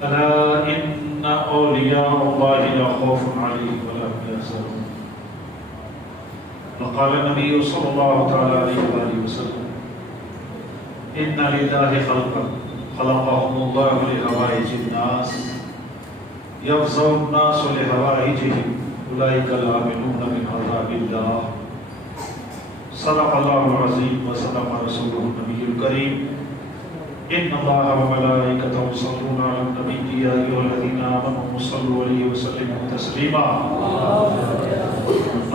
ألا إن أولياء الله لا خوف عليهم ولا هم يحزنون. وقال النبي صلى الله تعالى عليه وآله وسلم إن لله خلقا خلقهم الله لهوائج الناس يفزع الناس لهوائجهم أولئك الآمنون من عذاب الله. صدق الله العظيم وصدق رسوله النبي الكريم. إن الله وملائكته يصلون على النبي يا أيها الذين آمنوا صلوا عليه وسلموا تسليما.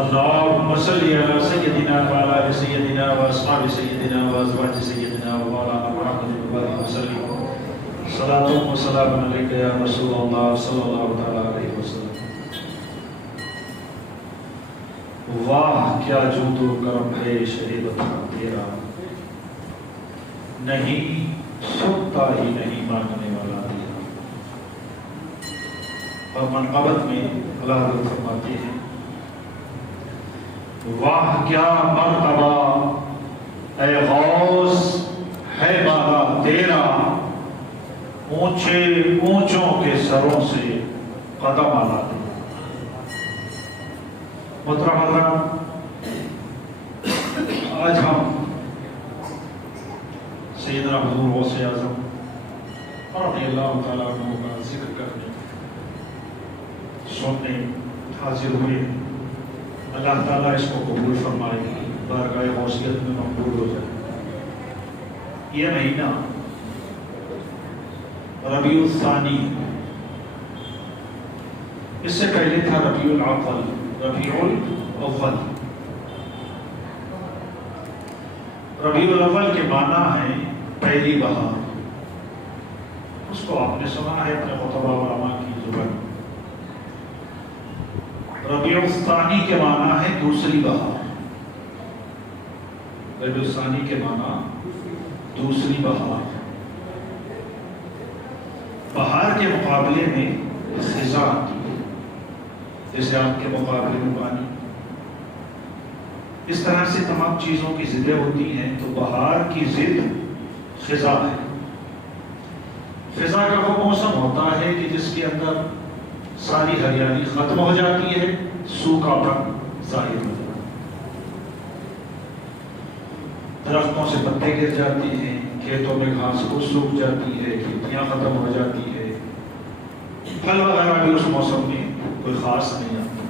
اللهم صل على سيدنا وعلى آل سيدنا وأصحاب سيدنا وأزواج سيدنا ومولانا محمد وبارك وسلم. صلاة وسلام عليك يا رسول الله صلى الله عليه وسلم. واہ کیا جود و کرم ہے شریعت تیرا، نہیں سنتا ہی نہیں مانگنے والا تیرا. اور منقبت میں اللہ حضرت فرماتے ہیں واہ کیا مرتبہ اے غوث ہے بالا تیرا، اونچے اونچوں کے سروں سے قدم آلا تیرا. محترم حضرات، آج ہم سیدنا حضور غوث اعظم رضی اللہ تعالیٰ عنہ کا ذکر کرنے سننے حاضر ہوئے. اللہ تعالیٰ اس کو قبول فرمائے، بارگاہ غوثیت میں مقبول ہو جائے. یہ مہینہ ربیع الثانی، اس سے پہلے تھا ربیع الاول. ربیع الاول، ربیع الاول کے معنی ہے پہلی بہار. اس کو آپ نے سنا ہے اپنے خطبہ علماء کی زبان. ربیع الثانی کے معنی ہے دوسری بہار. ربیع الثانی کے معنی دوسری بہار. بہار کے مقابلے میں خزاں آتی ہے، جیسے آپ کے مقابلے میں پانی. اس طرح سے تمام چیزوں کی ضدیں ہوتی ہیں، تو بہار کی ضد خزاں ہے. خزاں کا وہ موسم ہوتا ہے کہ جس کے اندر ساری ہریالی ختم ہو جاتی ہے، سوکھا پن ظاہر ہو جاتا ہے، درختوں سے پتے گر جاتے ہیں، کھیتوں میں گھاس کو سوکھ جاتی ہے، کھیتیاں ختم ہو جاتی ہے، پھل وغیرہ بھی اس موسم میں کوئی خاص نہیں آتا.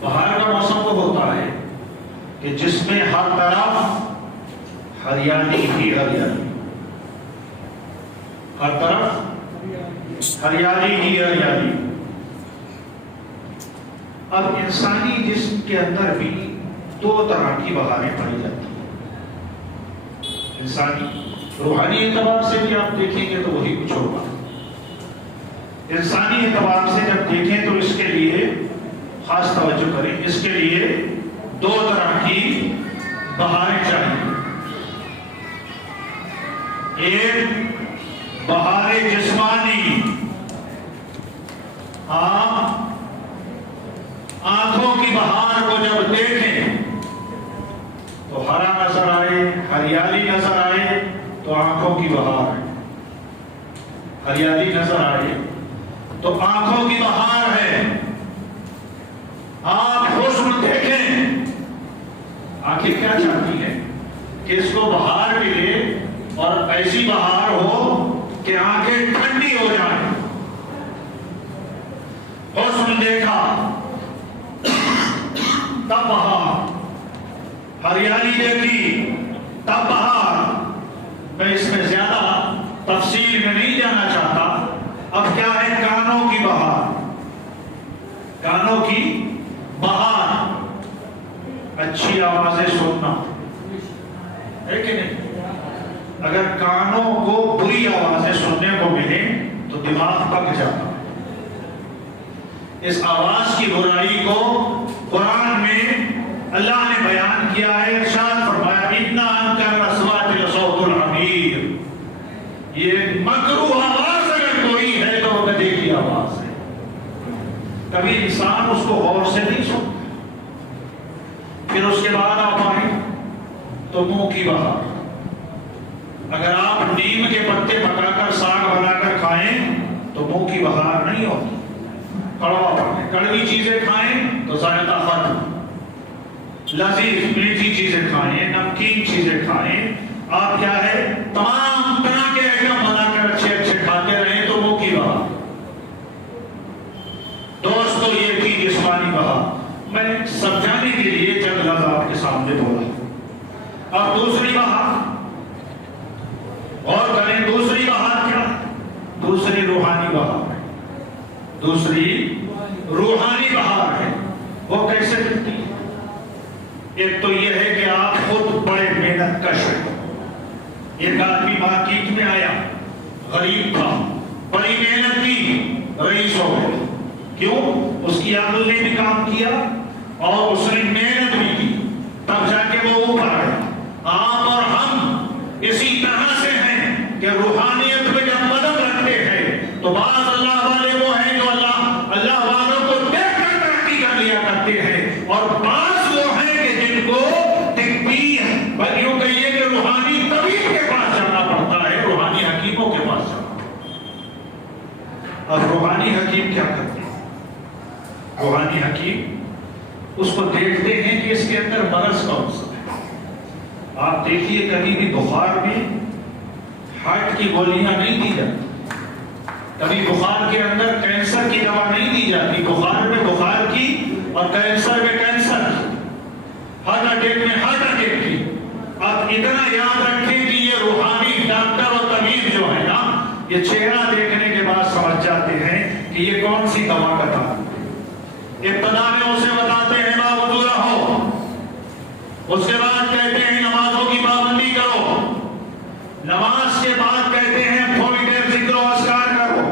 بہار کا موسم وہ ہوتا ہے کہ جس میں ہر طرف ہریالی ہی ہریالی، ہر طرف ہریالی ہی ہریالی. اب انسانی جسم کے اندر بھی دو طرح کی بہاریں پائی جاتی ہیں. انسانی روحانی اعتبار سے بھی آپ دیکھیں گے تو وہی کچھ ہوگا. انسانی اعتبار سے جب دیکھیں تو اس کے لیے خاص توجہ کریں. اس کے لیے دو طرح کی بہاریں چاہیے. ایک بہار جسمانی، آپ آنکھوں کی بہار کو جب دیکھیں تو ہرا نظر آئے، ہریالی نظر آئے تو آنکھوں کی بہار ہے. ہریالی نظر آئے تو آنکھوں کی بہار ہے. آپ حسن دیکھیں، آنکھیں کیا چاہتی ہیں کہ اس کو بہار ملے اور ایسی بہار ہو کہ آنکھیں ٹھنڈی ہو جائیں. حسن دیکھا تب بہار، ہریالی دیکھی تب بہار. میں اس میں زیادہ تفصیل میں نہیں جانا چاہتا. اب کیا ہے کانوں کی بہار. کانوں کی بہار، اچھی آوازیں سننا ہے کہ نہیں. اگر کانوں کو بری آوازیں سننے کو ملے تو دماغ پک جاتا. اس آواز کی برائی کو قرآن میں اللہ نے بیان کیا ہے. ارشاد فرمایا اِنَّ أَنكَرَ الْأَصْوَاتِ لَصَوْتُ الْحَمِيرِ. یہ مکروہ آواز اگر کوئی ہے تو وہ گدھے کی آواز ہے. کبھی انسان اس کو غور سے نہیں سنتا. پھر اس کے بعد آپ آئیں تو منہ کی بہار. اگر آپ نیم کے پتے پکا کر ساگ بنا کر کھائیں تو منہ کی بہار نہیں ہوتی، کڑوی چیزیں کھائیں تو ذائقہ ختم، لذیذ میٹھی چیزیں کھائیں، نمکین چیزیں کھائیں، آپ کیا ہے تمام طرح کے آئٹم بنا کر اچھے اچھے کھاتے رہیں تو منہ کی بہار۔ دوستو یہ تھی جسمانی بہار، میں سمجھانے کے لیے چند لفظ آپ کے سامنے بولا۔ اور دوسری بہار اور کریں، دوسری بہار کیا؟ دوسری روحانی بہار ہے، دوسری روحانی بہار ہے۔ وہ کیسے ملتی ہے؟ ایک تو یہ ہے کہ آپ خود بڑے محنت کش ہیں۔ ایک آدمی مارکیٹ میں آیا، غریب تھا، بڑی محنت کی، رئیس ہو گیا۔ کیوں؟ اس کی عقل نے بھی کام کیا اور اس نے محنت بھی کی، تب جا کے وہ اوپر آیا۔ آپ اور ہم اسی طرح سے ہیں کہ روحانیت میں جب قدم رکھتے ہیں تو بعض اللہ والے وہ ہیں جو اللہ والوں کو دیکھ کر ترقی کر لیا کرتے ہیں، اور بعض وہ ہیں کہ جن کو طبی یوں کہیے کہ روحانی طبیب کے پاس جانا پڑتا ہے، روحانی حکیموں کے پاس جانا پڑتا ہے۔ اور روحانی حکیم کیا کرتے ہیں؟ روحانی حکیم اس کو دیکھتے ہیں کہ اس کے اندر مرض کون سا ہے۔ آپ دیکھیے کبھی بھی بخار میں ہارٹ کی گولیاں نہیں دی جاتی، کبھی بخار کے اندر کینسر کی دوا نہیں دی جاتی، بخار میں بخار کی اور کینسر میں کینسر کی، ہارٹ اٹیک میں ہارٹ اٹیک کی۔ آپ اتنا یاد رکھیں کہ یہ روحانی ڈاکٹر اور طبیب جو ہے نا، یہ چہرہ دیکھنے کے بعد سمجھ جاتے ہیں کہ یہ کون سی دوا کا تھا۔ ابتدا میں اسے بتاتے ہیں باوضو رہو، اس کے بعد کہتے ہیں نمازوں کی پابندی کرو، نماز کے بعد کہتے ہیں تھوڑی دیر ذکر و اذکار کرو۔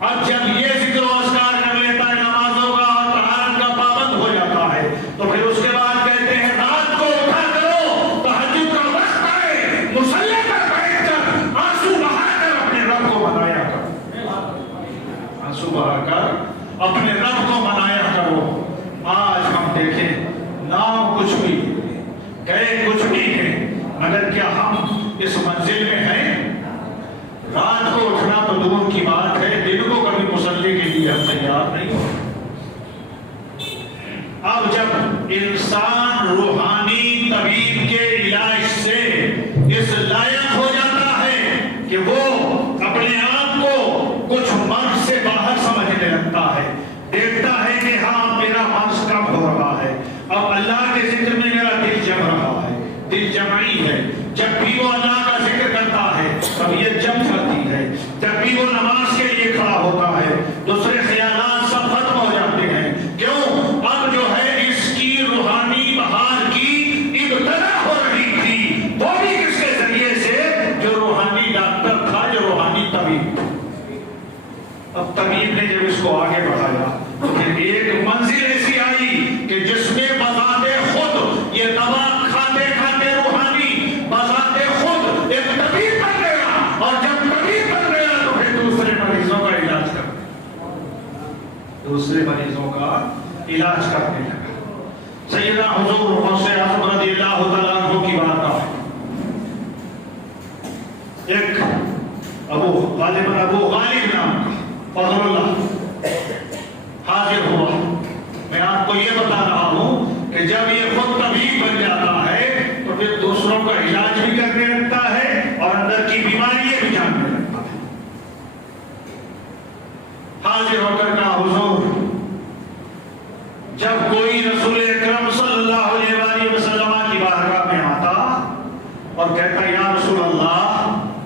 اب جب یہ ذکر و اذکار کر لیتا ہے نمازوں کا اور طہارت کا پابند ہو جاتا ہے تو پھر اس کے بعد کہتے ہیں رات کو اٹھا کرو، تہجد کا وقت آئے، مصلی پر بیٹھ کر آنسو بہا کر اپنے رب کو منایا کرو، آنسو بہا کر اپنے رب کو منایا کرو۔ آج ہم دیکھیں نام کچھ بھی گئے کچھ بھی ہیں، مگر کیا ہم اس منزل میں ہیں؟ رات کو اٹھنا تو دور کی بات ہے، دن کو کبھی مصلی کے لیے ہم تیار نہیں ہو۔ اب جب انسان روحانی طبیب کے علاج سے اس لائق ہو جاتا ہے کہ وہ اپنے آپ کو کچھ مرض سے باہر سمجھنے لگتا ہے، دیکھتا ہے کہ ہاں میرا مرض کم ہو رہا ہے، اب اللہ کے ذکر میں میرا دل جم رہا ہے، دل جمعی ہے، جب بھی وہ اللہ کا ذکر کرتا ہے طبیعت جم جاتی ہے، جب بھی وہ نماز کے لیے کھڑا ہوتا ہے دوسرے خیالات سب ختم ہو جاتے ہیں۔ کیوں؟ اب جو ہے اس کی روحانی بہار کی ابتدا ہو رہی تھی، وہ بھی کس کے ذریعے سے؟ جو روحانی ڈاکٹر تھا، جو روحانی طبیب۔ اب طبیب نے جب اس کو آگے بڑھایا تو پھر ایک منزل ایسی آئی کہ جس میں بذات خود یہ دوا کھاتے کھاتے روحانی بذات خود ایک طبیب بن گیا، اور جب طبیب بن گیا تو پھر دوسرے مریضوں کا علاج کرنے لگا۔ سیدنا حضور غوث اعظم رضی اللہ تعالیٰ عنہ کی بارگاہ ایک ابو غالب نام کا فضل اللہ حاضر ہوا۔ میں آپ کو یہ بتا رہا ہوں کہ جب یہ خود طبیب بن جاتا ہے تو پھر دوسروں کا علاج بھی کرنے لگتا ہے اور اندر کی بیماریاں بھی جاننے لگتا ہے۔ حاضر ہو کر کہا حضور، جب کوئی رسول اکرم صلی اللہ علیہ وآلہ وسلم کی بارگاہ میں آتا اور کہتا یا رسول اللہ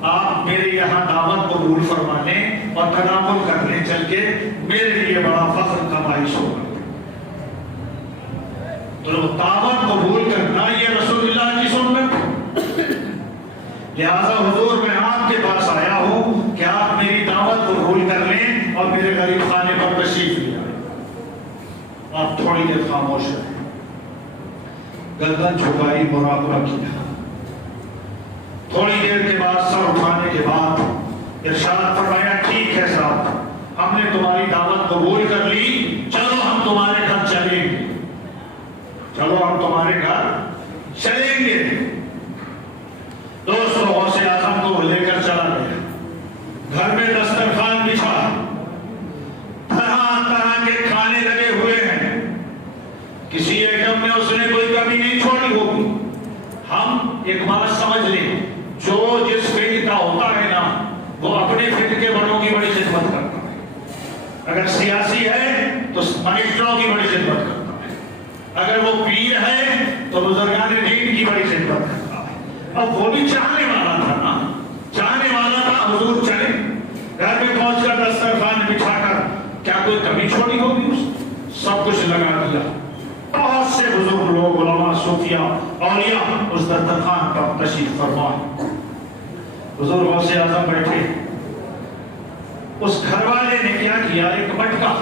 آپ میرے یہاں دعوت قبول فرمانے اور تناول کرنے چل کے میرے لیے بڑا فخر کا باعث ہوگا، تو دعوت قبول کرنا یہ رسول اللہ کی سنت، لہذا حضور میں آپ کے پاس آیا ہوں کہ آپ میری دعوت قبول کر لیں اور میرے غریب خانے پر تشریف لے آئیں۔ آپ تھوڑی دیر خاموش رہیں، گردن جھکائی، مراقبہ کیا، تھوڑی دیر کے بعد سر اٹھانے کے بعد ارشاد فرمایا ٹھیک ہے صاحب، ہم نے تمہاری دعوت قبول کر لی، چلو ہم تمہارے گھر چلیں گے، چلو ہم تمہارے گھر چلیں گے۔ دوستو غوث ہم ایک بات سمجھ لیں، جو جس فیلڈ کا ہوتا ہے نا وہ اپنے فیلڈ کے بڑوں کی بڑی خدمت کرتا ہے۔ اگر سیاسی ہے تو منسٹروں کی بڑی خدمت کرتا ہے، اگر وہ پیر ہے تو بزرگان دین کی بڑی خدمت کرتا ہے۔ اب وہ بھی چاہنے والا تھا نا، چاہنے والا تھا حضور چلے، گھر میں پہنچ کر دسترخوان بچھا کر کیا کوئی کمی چھوڑی ہوگی؟ اس سب کچھ لگا دیا۔ بہت سے بزرگ لوگ، علماء، صوفیاء، اولیاء اس دسترخوان پر تشریف فرما۔ حضور غوث اعظم بیٹھے، اس گھر والے نے کیا کیا، ایک مٹکا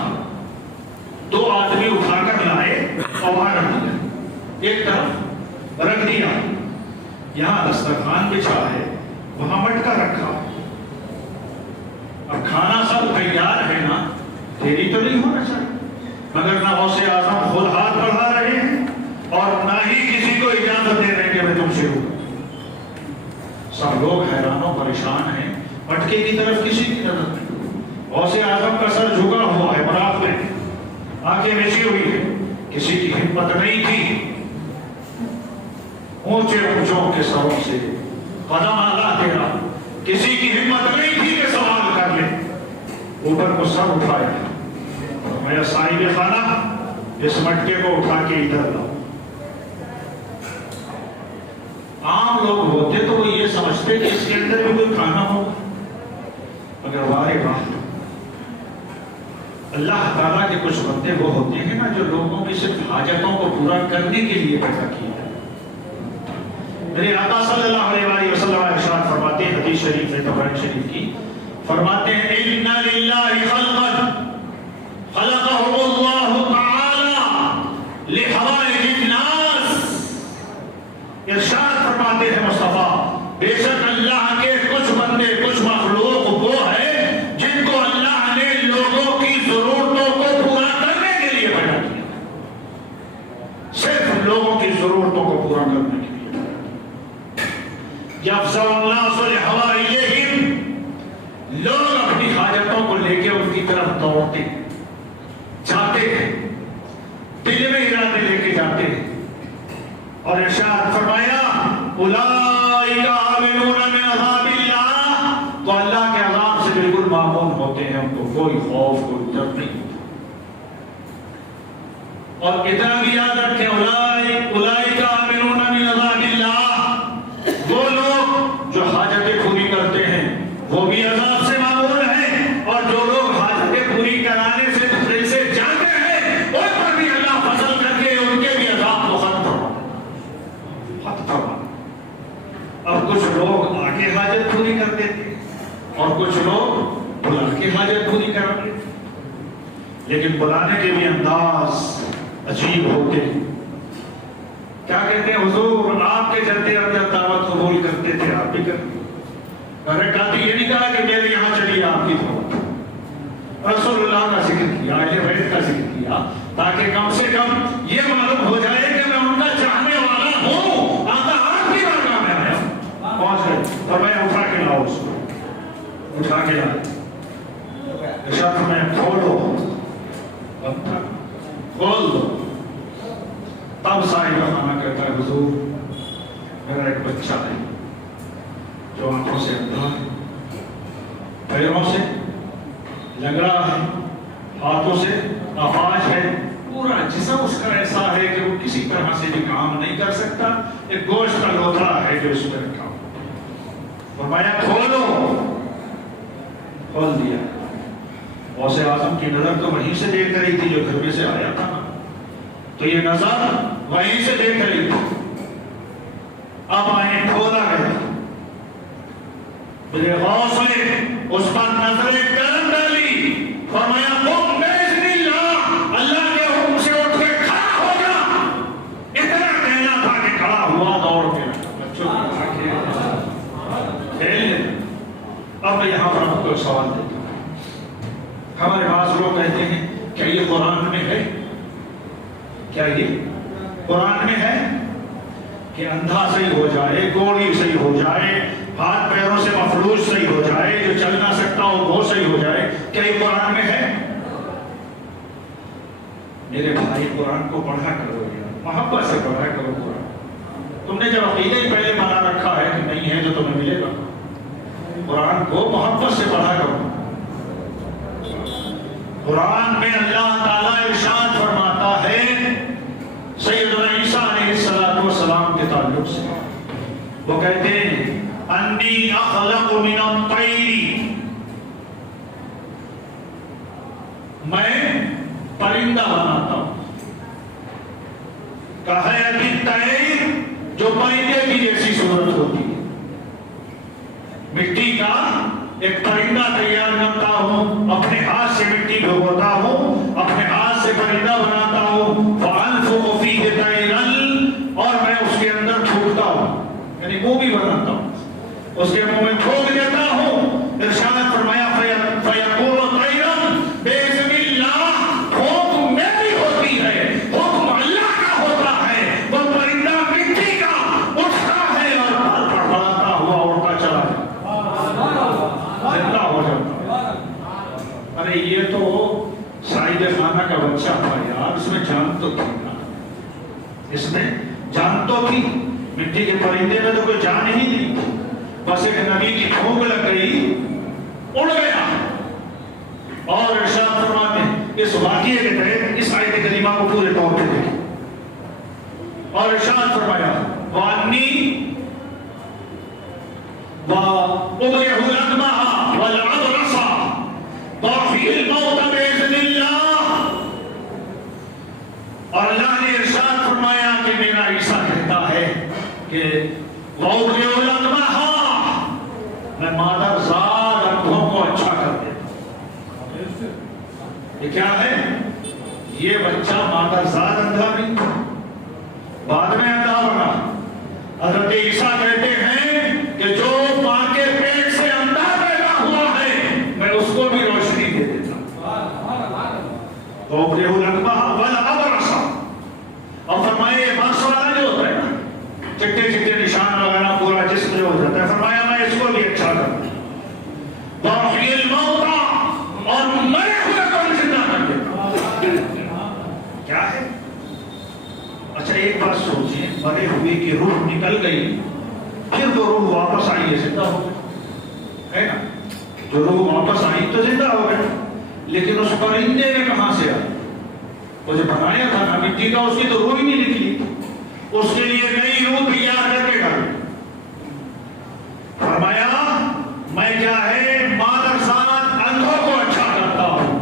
2 آدمی اٹھا کر لائے اور وہاں رکھ دیا، ایک طرف رکھ دیا، یہاں دسترخوان بچھا ہے، وہاں مٹکا رکھا۔ اب کھانا سب تیار ہے نا، دیری تو نہیں ہونا چاہیے، مگر نہ غوث اعظم خود ہاتھ بڑھا رہے ہیں اور نہ ہی کسی کو اجازت دے رہے ہیں کہ میں تم سے ہوں۔ سب لوگ حیران و پریشان ہیں، مٹکے کی طرف کسی کی نظر نہیں۔ غوث اعظم کا سر جھکا ہوا ہے، برات میں آنکھیں مچی ہوئی ہے، کسی کی ہمت نہیں تھی اونچے اونچوں کے سروں سے قدم اعلیٰ تیرا، کسی کی ہمت نہیں تھی کہ سوال کر لے۔ اوپر کو سر اٹھایا، میں صاحب خانہ اس مٹکے کو اٹھا کے ادھر لاؤ۔ عام لوگ ہوتے تو وہ یہ سمجھتے کہ اس کے اندر بھی کوئی کھانا ہوگا، مگر وارے واہ، اللہ تعالیٰ کے کچھ بندے وہ ہوتے ہیں نا جو لوگوں کی صرف حاجتوں کو پورا کرنے کے لیے پیدا کیا ہے۔ میرے آقا صلی اللہ علیہ وسلم ارشاد فرماتے ہیں، حدیث شریف ہے طبرانی شریف کی، فرماتے ہیں اِنَّ لِلَّهِ خَلْقًا خَلَقَهُمُ اللَّهُ تَعَالَى لِحَوَائِجِ النَّاسِ۔ ارشاد فرماتے ہیں مصطفیٰ، بے شک اللہ کے کچھ بندے، کچھ مخلوق وہ ہے جن کو اللہ نے لوگوں کی ضرورتوں کو پورا کرنے کے لیے پیدا کیا، صرف لوگوں کی ضرورتوں کو پورا کرنے کے لیے۔ یفزع الناس لحوائجہم، لوگ اپنی حاجتوں کو لے کے ان کی طرف دوڑتے جاتے ہیں، دل میں ارادے لے کے جاتے ہیں، اور ارشاد فرمایا اولئک آمنون من عذاب اللہ، تو اللہ کے عذاب سے بالکل مامون ہوتے ہیں، ان کو کوئی خوف کوئی ڈر نہیں ہوتا۔ اور اتنا بھی یاد رکھیں، اولئک آمنون من عذاب اللہ، وہ لوگ جو حاجتیں پوری کرتے ہیں وہ بھی عذاب سے مامون ہیں، اور جو لوگ حاجتیں پوری کرانے سے دل سے جاتے ہیں ان پر بھی اللہ فضل کر کے ان کے بھی عذاب کو ختم فرما۔ اب کچھ لوگ آگے حاجت پوری کر دیتے اور کچھ لوگ بلا کے حاجت پوری کراتے، لیکن بلانے کے بھی انداز عجیب ہوتے ہیں۔ کیا کہتے ہیں حضور آپ کے چلتے ہم جب دعوت قبول کرتے تھے آپ بھی کرتے، کہتے یہ نہیں کہا کہ میرے یہاں چلیے آپ کی دعوت، رسول اللہ کا ذکر کیا، اہل بیت کا ذکر کیا، تاکہ کم سے کم یہ معلوم ہو جائے کہ میں ان کا چاہنے والا ہوں، آقا آپ کی بارگاہ میں آیا ہوں۔ پہنچ گئے اور میں اٹھا کے لاؤ، اس کو اٹھا کے لاؤ، ارشاد میں کھولو، کھول دو۔ تب صاحب خانہ کہتا ہے حضور میرا ایک بچہ ہے جو آنکھوں سے اندھا ہے، پیروں سے لنگڑا ہے، ہاتھوں سے اپاہج ہے، پورا جسم اس کا ایسا ہے کہ وہ کسی طرح سے بھی کام نہیں کر سکتا، ایک گوشت کا لوتھڑا ہے جو اس پر رکھا۔ فرمایا کھولو، کھول دیا۔ غوث اعظم کی نظر تو وہیں سے دیکھ رہی تھی جو گھر میں سے آیا تھا، تو یہ نظر وہیں سے دیکھ رہی تھی۔ اب آئیں کھولا گیا، میرے غوث نے اس پر نظر کرم ڈالی، فرمایا قم باذن اللہ، اللہ کے حکم سے اٹھ کے کھڑا ہو جا۔ اتنا کہنا تھا کہ کھڑا ہوا، دوڑ کے بچوں کو اٹھا کے کھیل لے۔ اب میں یہاں پر آپ کو سوال دیتا ہوں، ہمارے بعض لوگ کہتے ہیں کیا یہ قرآن میں ہے؟ کیا یہ قرآن میں ہے کہ اندھا صحیح ہو جائے، گوڑی صحیح ہو جائے، ہاتھ پیروں سے مفلوج صحیح ہو جائے، جو چل نہ سکتا ہو وہ صحیح ہو جائے؟ کیا یہ قرآن میں ہے؟ میرے بھائی قرآن کو پڑھا کرو، محبت سے پڑھا کرو قرآن۔ تم نے جب عقیدہ ہی پہلے بنا رکھا ہے کہ نہیں ہے تو تمہیں ملے گا. قرآن کو محبت سے پڑھا کرو. قرآن میں اللہ تعالیٰ ارشاد فرماتا ہے سیدنا عیسیٰ علیہ السلام کے تعلق سے. وہ کہتے ہیں انی اخلق من الطیر، میں پرندہ بناتا ہوں. کہیۃ الطیر، جو پرندے کی جیسی صورت ہوتی ہے. مٹی کا ایک پرندہ تیار کرتا ہوں، اپنے ہاتھ سے مٹی بھگوتا ہوں، اپنے ہاتھ سے پرندہ بناتا ہوں. فانفخ فیہ طیرا، اور میں اس کے اندر پھونکتا ہوں، یعنی منہ بھی بناتا ہوں، اس کے منہ میں پھونک دیتا ہوں. ارشاد فرمایا فیکون طیرا باذن اللہ، حکم میری ہوتی ہے، حکم اللہ کا ہوتا ہے. وہ پرندہ مٹی کا اٹھتا ہے اور پڑپڑاتا ہوا اڑتا چلا زندہ ہو جاتا. ارے یہ تو سعید خانہ کا بچہ تھا یار، اس میں جان تو تھی نا، اس میں جان تو تھی. مٹی کے پرندے میں تو کوئی جان ہی نہیں، بس ایک نبی کی پھونک لگ گئی، اڑ گیا. اور ارشاد فرماتے ہیں اس واقعے کے تحت اس آیت کریمہ کو پورے طور پہ دیکھیں. اور ارشاد فرمایا وانی وَأُبْرِئُ الْأَكْمَحَ وَالْأَبْرَصَ وَأُحْيِي الْمَوْتَ بِإِذْنِ اللَّهِ. اور اللہ نے ارشاد فرمایا کہ میرا عیسیٰ کہتا ہے کہ وَأُبْرِئُ الْأَكْمَحَ، میں مادر زاد اندھوں کو اچھا کر دیتا ہوں. یہ کیا ہے؟ یہ بچہ مادر زاد اندھا نہیں تھا، بعد میں اندھا بنا. حضرت عیسیٰ کہتے ہیں کہ جو ماں کے پیٹ سے اندھا پیدا ہوا ہے میں اس کو بھی روشنی دے دیتا ہوں. وَأُبْرِئُ الْأَكْمَحَ وَالْأَبْرَصَ. اور فرمایا یہ برس والا جو ہوتا ہے نا، چٹے چٹے نشان وغیرہ پورا جسم جو ہو جاتا ہے، فرمایا میں اس کو بھی اچھا کر دوں. وَأُحْيِي الْمَوْتَ، اور مرے ہوئے کو بھی زندہ کر دیتا ہوں. کیا ہے؟ اچھا ایک بات سوچیں، مرے ہوئے کی روح نکل گئی، پھر وہ روح واپس آئی ہے زندہ ہو گئی ہے نا. جو روح واپس آئی تو زندہ ہو گئی، لیکن اس پرندے نے کہاں سے آئی؟ وہ جو بنایا تھا نا مٹی کا، اس کی تو روح ہی نہیں نکلی. اس کے لیے نئی روح تیار کر کے ڈالی. فرمایا میں کیا ہے مادر زاد اندھوں کو اچھا کرتا ہوں،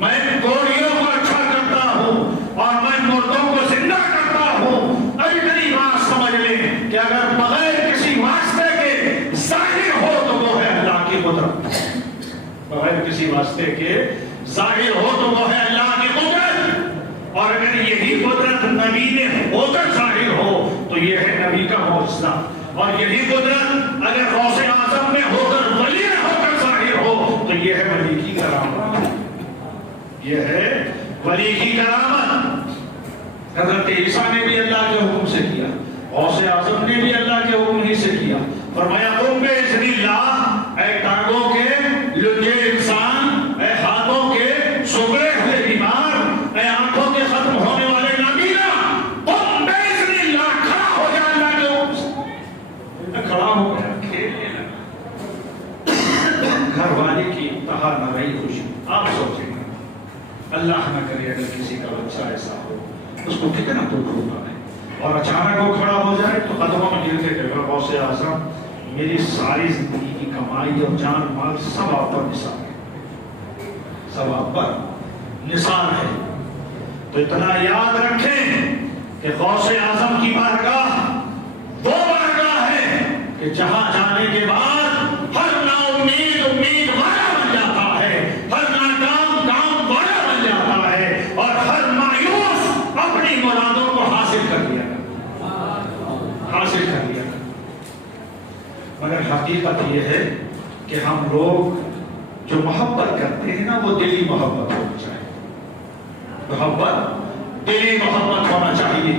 میں کوڑیوں کو اچھا کرتا ہوں، اور میں مردوں کو زندہ کرتا ہوں. اتنی بات سمجھ لیں کہ اگر بغیر کسی واسطے کے ظاہر ہو تو وہ ہے اللہ کی قدرت. بغیر کسی واسطے کے ظاہر ہو تو وہ ہے اللہ کی قدرت. اور اگر یہی قدرت نبی نے ہو کر ظاہر ہو تو یہ ہے نبی کا معجزہ. اور یہی قدرت اگر غوث اعظم میں ہو کر ولی میں ہو کر ظاہر ہو تو یہ ہے ولی کی کرامت. یہ ہے ولی کی کرامت. حضرت عیسیٰ نے بھی اللہ کے حکم سے کیا، غوث اعظم نے بھی اللہ کے حکم ہی سے کیا. فرمایا قم بإذن اللہ، اے ٹانگوں کے لنجے انسان، اے ہاتھوں کے سگڑے ہوئے بیمار، اے آنکھوں کے ختم ہونے والے نابینا، قم بإذن اللہ، کھڑا ہو جا اللہ کے حکم سے. کھڑا ہو گیا، کھیلنے لگا. گھر والے کی انتہا نہ رہی خوشی. آپ سوچیں اللہ نہ کرے اگر کسی کا بچہ ایسا ہو، اس کو کتنا دکھ ہوتا ہے، اور اچانک وہ کھڑا ہو جائے تو قدموں میں گر کے کہے گا غوث اعظم میری ساری زندگی کی کمائی اور جان مال سب آپ پر نثار ہے، سب آپ پر نثار ہے. تو اتنا یاد رکھیں کہ غوث اعظم کی بارگاہ وہ بارگاہ ہے کہ جہاں جانے کے بعد ہر نا امید امید والا بن جاتا ہے، ہر ناکام کام والا بن جاتا ہے، اور ہر مایوس اپنی مرادوں کو حاصل کر لیا حاصل کر لیا. مگر حقیقت یہ ہے کہ ہم لوگ جو محبت کرتے ہیں نا وہ دلی محبت ہونی چاہیے. محبت دلی محبت ہونا چاہیے.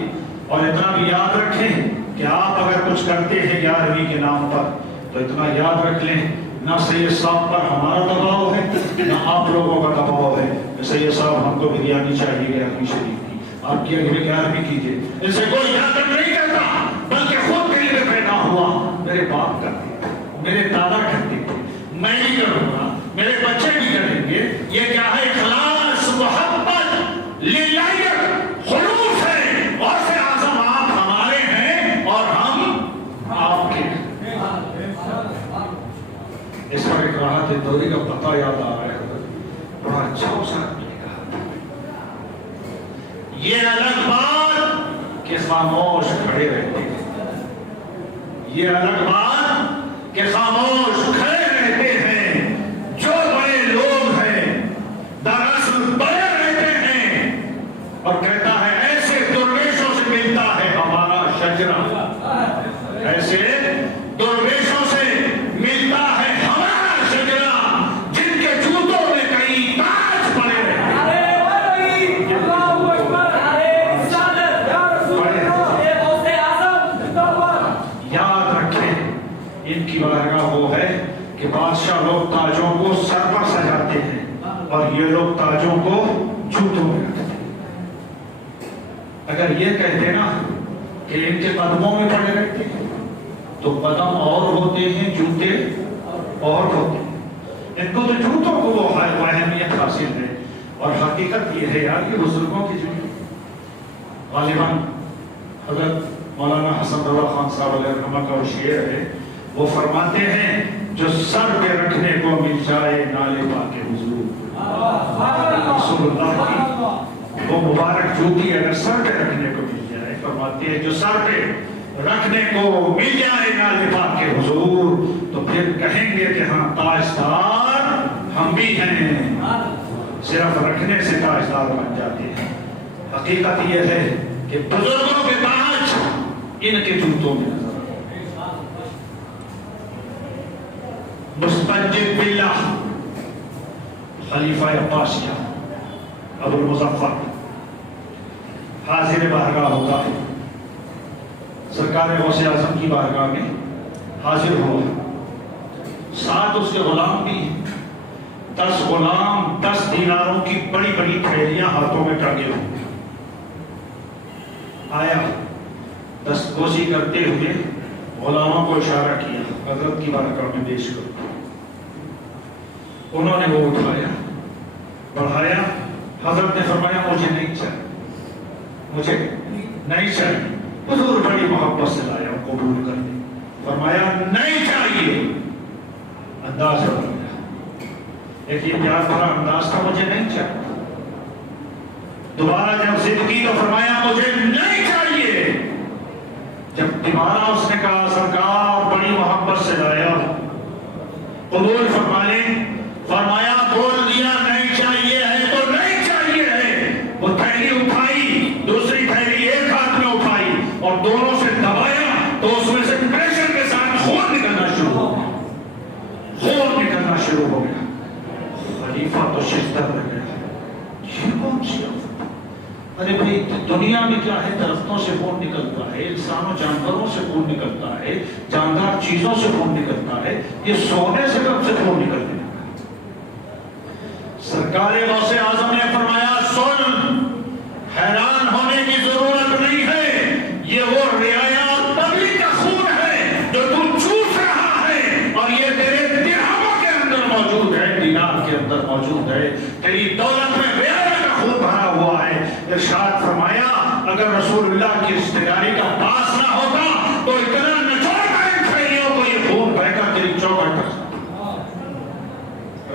اور اتنا بھی یاد رکھیں کہ آپ اگر کچھ کرتے ہیں 11ویں کے نام پر تو اتنا یاد رکھ لیں نہ سید صاحب پر ہمارا دباؤ ہے نہ آپ لوگوں کا دباؤ ہے. سید صاحب ہم کو بریانی چاہیے 11ویں شریف کی، آپ کی 11ویں کیجیے، اس سے کوئی یاد نہیں کرتا. بلکہ خود دل میں پیدا ہوا میرے باپ کرتے تھے، میرے دادا کرتے تھے، میں بھی کروں گا، میرے بچے بھی کریں گے۔ یہ کیا ہے؟ اخلاص، محبت، للہیت، خلوص ہے۔ غوث اعظم آپ ہمارے ہیں اور ہم آپ کے ہیں۔ اس پر ایک راحت دوری کا پتہ یاد آ رہا ہے، بڑا اچھا اسے یہ الگ بات کہ خاموش کھڑے رہتے ہیں، یہ الگ بات کہ خاموش کھڑے رہتے ہیں۔ جو بڑے لوگ ہیں دراصل بڑے رہتے ہیں، اور کہتا ہے ایسے درویشوں سے ملتا ہے ہمارا شجرہ، ایسے درویشوں سے ملتا ہے ہمارا شجرہ، جن کے جوتوں میں کئی تاج پڑے رہتے ہیں۔ ان کی بارگاہ وہ ہے کہ بادشاہ لوگ تاجوں کو سر پر سجاتے ہیں اور یہ لوگ تاجوں کو جوتوں میں رکھتے ہیں۔ اگر یہ کہتے نا کہ ان کے قدموں میں پڑے رہتے ہیں تو قدم اور ہوتے ہیں، جوتے اور ہوتے ہیں۔ ان کو تو جوتوں کو وہ اہمیت حاصل ہے، اور حقیقت یہ ہے یار، یہ بزرگوں کی جو غالباً حضرت مولانا حسن رضا خان صاحب علیہ رحمہ کا شعر ہے، وہ فرماتے ہیں جو سر پہ رکھنے کو مل جائے نالے پاک حضور، رسول اللہ کی وہ مبارک جوتی اگر سر پہ رکھنے کو مل جائے، فرماتے ہیں جو سر پہ رکھنے کو مل جائے نالے پاک حضور، تو پھر کہیں گے کہ ہاں تاجدار ہم بھی ہیں، صرف رکھنے سے تاجدار بن جاتے ہیں۔ حقیقت یہ ہے کہ بزرگوں کے تاج ان کے جوتوں میں نظر مستنجد باللہ خلیفہ عباسیہ ابو المظفر حاضر بارگاہ ہوتا ہے، سرکار غوث اعظم کی بارگاہ میں حاضر ہوا، ساتھ اس کے غلام بھی، 10 غلام 10 دیناروں کی بڑی بڑی تھیلیاں ہاتھوں میں ٹانگے ہوئے، آیا دستبوسی کرتے ہوئے غلاموں کو اشارہ کیا حضرت کی بارگاہ میں پیش کرو۔ انہوں نے وہ اٹھایا، بڑھایا، حضرت نے فرمایا مجھے نہیں چاہیے، مجھے نہیں چاہیے۔ حضور بڑی محبت سے لایا، قبول کر دیں، فرمایا نہیں چاہیے، انداز بدل گیا، ایک یہ پیار بھرا انداز تھا، مجھے نہیں چاہیے۔ دوبارہ جب ضد کی تو فرمایا مجھے نہیں چاہیے۔ جب دوبارہ اس نے کہا سرکار بڑی محبت سے لایا، قبول فرما لیں، فرمایا بول دیا نہیں چاہیے ہے تو نہیں چاہیے ہے۔ وہ تھیلی اٹھائی، دوسری تھیلی ایک ہاتھ میں اٹھائی اور دونوں سے دبایا تو اس میں سے پریشر کے ساتھ خون نکلنا شروع ہو گیا، خون نکلنا شروع ہو گیا۔ خلیفہ تو شدت رہ گیا، یہ کون سی آفت؟ ارے بھائی دنیا میں کیا ہے، درختوں سے خون نکلتا ہے، انسانوں جانوروں سے خون نکلتا ہے، جاندار چیزوں سے خون نکلتا ہے، یہ سونے سے کب سے خون نکلنے لگا؟ سرکار غوث اعظم نے فرمایا سن، حیران ہونے کی ضرورت نہیں ہے، یہ وہ رعایا اور تبلیغ کا خون ہے جو تو چوس رہا ہے، اور یہ تیرے درہموں کے اندر موجود ہے، دینار کے اندر موجود ہے، تیری دولت میں رعایا کا خون بھرا ہوا ہے۔ ارشاد فرمایا اگر رسول اللہ کی رشتہ داری کا پاس نہ ہوتا تو اتنا نچوڑتا ان تھیلیوں کو یہ خون بہہ کر تیری چوکھٹ پر جاتا۔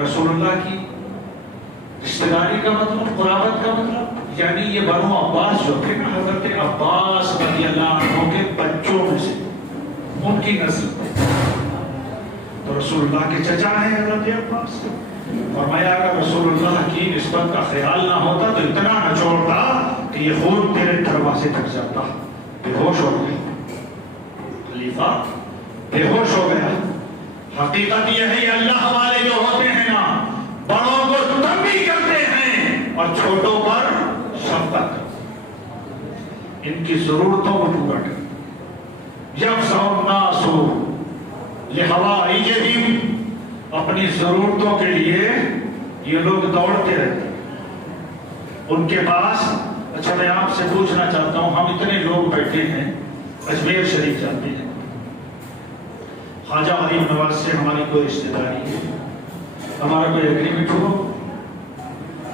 رسول اللہ کی رشتہ داری کا مطلب، قرابت کا مطلب، یعنی یہ بنو عباس جو تھے نا، حضرت عباس رضی اللہ عنہ کے بچوں میں سے، ان کی نسل تو رسول اللہ کے چچا ہیں حضرت عباس۔ فرمایا اگر رسول اللہ کی نسبت کا خیال نہ ہوتا تو اتنا نچوڑتا کہ یہ خون تیرے دروازے تک جاتا۔ بے ہوش ہو گیا خلیفہ، بے ہوش ہو گیا۔ حقیقت یہ ہے اللہ والے جو ہوتے ہیں نا، بڑوں کو تنبیہ کرتے ہیں اور چھوٹوں پر شفقت کرتے ہیں، ان کی ضرورتوں کو پورا کرتے ہیں۔ یفزع الناس لحوائجہم، اپنی ضرورتوں کے لیے یہ لوگ دوڑتے رہتے ہیں ان کے پاس۔ اچھا میں آپ سے پوچھنا چاہتا ہوں، ہم اتنے لوگ بیٹھے ہیں اجمیر شریف جاتے ہیں، خواجہ غریب نواز سے ہماری کوئی رشتہ داری ہے، ہمارا کوئی ایگریمنٹ ہو؟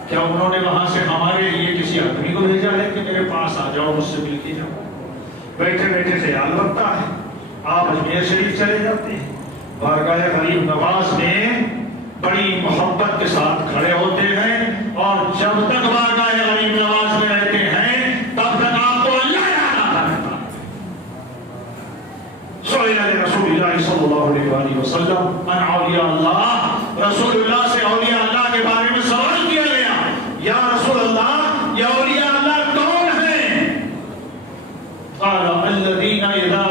کیا انہوں نے وہاں سے ہمارے لیے کسی آدمی کو بھیجا ہے کہ میرے پاس آ جاؤ، مجھ سے مل کے جاؤ؟ بیٹھے بیٹھے خیال بنتا ہے، آپ اجمیر شریف چلے جاتے ہیں، بارگاہ غریب نواز میں بڑی محبت کے ساتھ کھڑے ہوتے ہیں، اور جب تک بارگاہ غریب نواز میں رہتے ہیں تب تک آپ کو اللہ یاد آتا رہتا ہے۔ سئل رسول اللہ صلی اللہ علیہ وآلہ وسلم عن اولیاء اللہ، رسول اللہ سے اولیاء اللہ کے بارے میں سوال کیا گیا، یا رسول اللہ یہ اولیاء اللہ کون ہیں؟ قال الذین اذا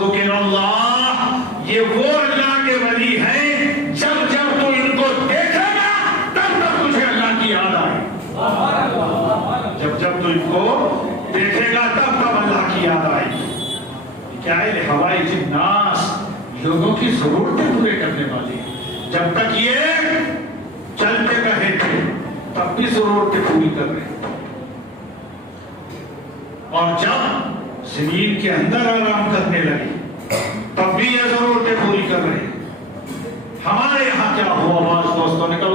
ذکر اللہ، یہ وہ اللہ کے ولی ہیں جب جب تو ان کو دیکھے گا تب تک تجھے اللہ کی یاد آئے، جب جب تو ان کو دیکھے گا تب تب اللہ کی یاد آئے گی۔ کیا ہے؟ لحوائج الناس، لوگوں کی ضرورتیں پورے کرنے والی ہیں۔ جب تک یہ چلتے رہے تھے تب بھی ضرورتیں پوری کر رہے تھے، اور جب زمین کے اندر آرام کرنے لگے تب بھی یہ ضرورتیں پوری کر رہے ہیں۔ ہمارے یہاں کیا ہوا؟ بعض دوستوں نے کہا